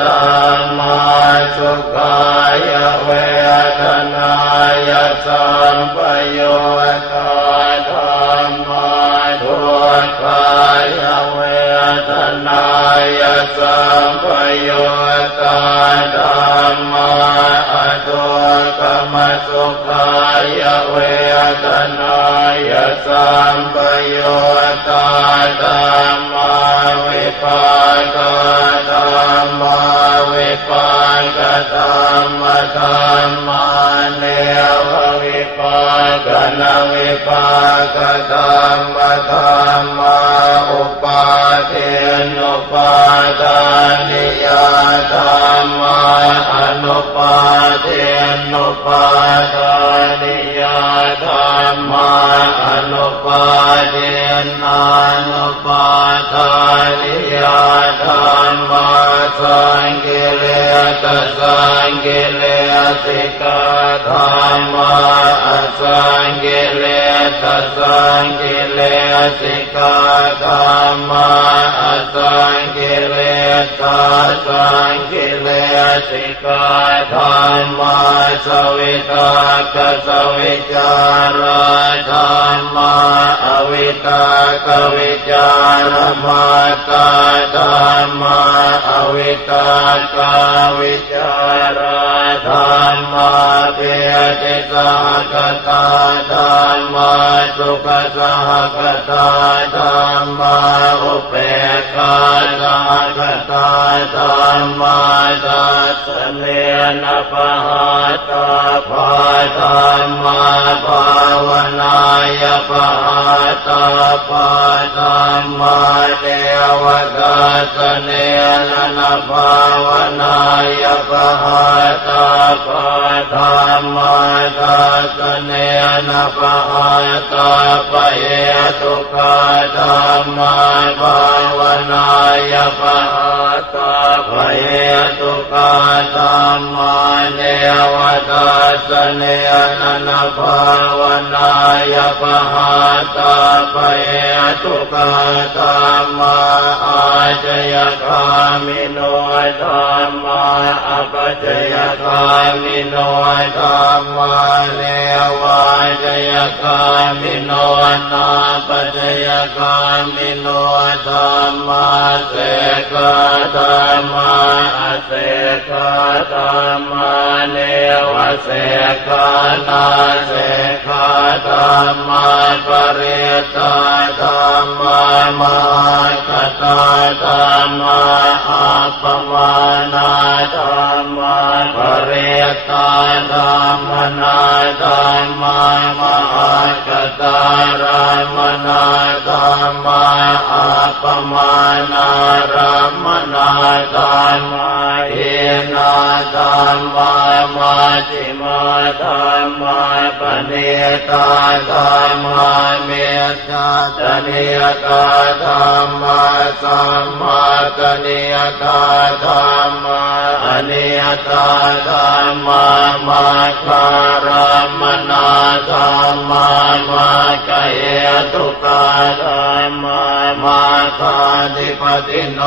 ตมาสุขายเวทนายสัมปโยชนธรรมาทุกายเวทนายสัมปโยชนธรรมาอตุกมสุขายเวทนายสัมปโยชนธรรมาวิปากา กนวิปากธรรมธรรมาอุปาเทนุปาทานิยธรรมาอนุปาเทนุปาทานิยธรรมาอนุปาเทนานุปาทานิยธรรมาสังเกเลสสังเกเล สิกาธรรมาอสังกิเลสสังกิเลสิกาธรรมาอสังกิเลสสังกิเลสิกาธรรมาสวิตากสวิจารธรรมาอวิตากวิจารมาตาธรรมาอวิตากวิจารธรร มาเปียติสหกตาธรรมาสุขสหกตาธรรมาอุเปกขาสหกตาธรรมาตั สเนนะปะหาตาภาธรรมาภาวนายปะหาตาภาธรรมาเทวตาสเนนะนะภาวนาายปะหาตาปะธรรมาตาสเนนะปะหาตาปะเยตุกาธรรมาภาวนายปะหาตาปะเยตุกาธรรมาเนวตาสเนนันะภาวนายปะหาตาปะเยตุกาธรรมาอาจยคามิโนธรรมาอปจยคามิโนธรรมาเนวา ยคามิโนนาปัจยคามิโนธรรมาเสกธรรมาอเสกธรรมาเนวเสกนาเสกธรรมาปริตาธรรมามหาตตาธรรมาอาปมานาธรรม ตาธรรมนาธรรมามหากตารามนาธรรมาอาปมานารัมนาธรรมาเอนาธรรมามาจิมาธรรมาปเนตาธรรมา เมตตาตเนตาธรรมาสัมมาตเนตาธรรมาอเนตาธรรมามาคารามนาธรรมามาคเยตุกาธรรมา คาธิปติโน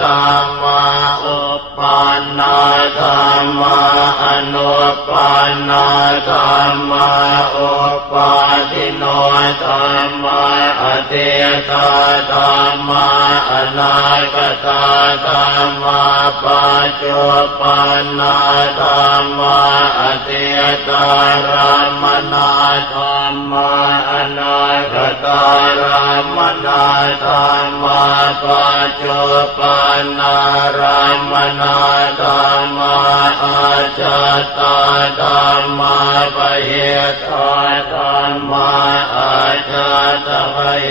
ธรรมาอุปันนาธรรมาอนุปันนาธรรมาอุปาทิโนธรรมา อเทตาตามาอนาคตาตามาปัจจุปันนาตามาอเทตารามนาตามาอนาคตารามนาตามา ปัจปันารามนาธรรมาอาจตาธรรมาปเยตาธรรมาอาจตาปเย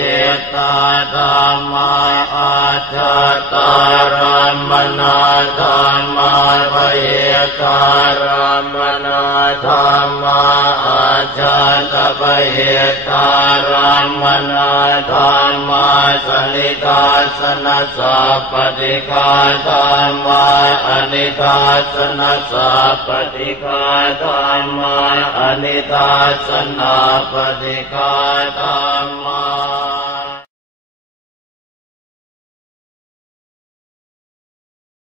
ตาธรรมาอาจตารามนาธรรมาปเยตารามนา ธรรมาอาจตปเยตตารามนาธรรมาสนิทาสนะสัพปติกาธรรมาอนิทาสนะสัพปติกาธรรมาอนิทาสนะปฏิกาธรรมา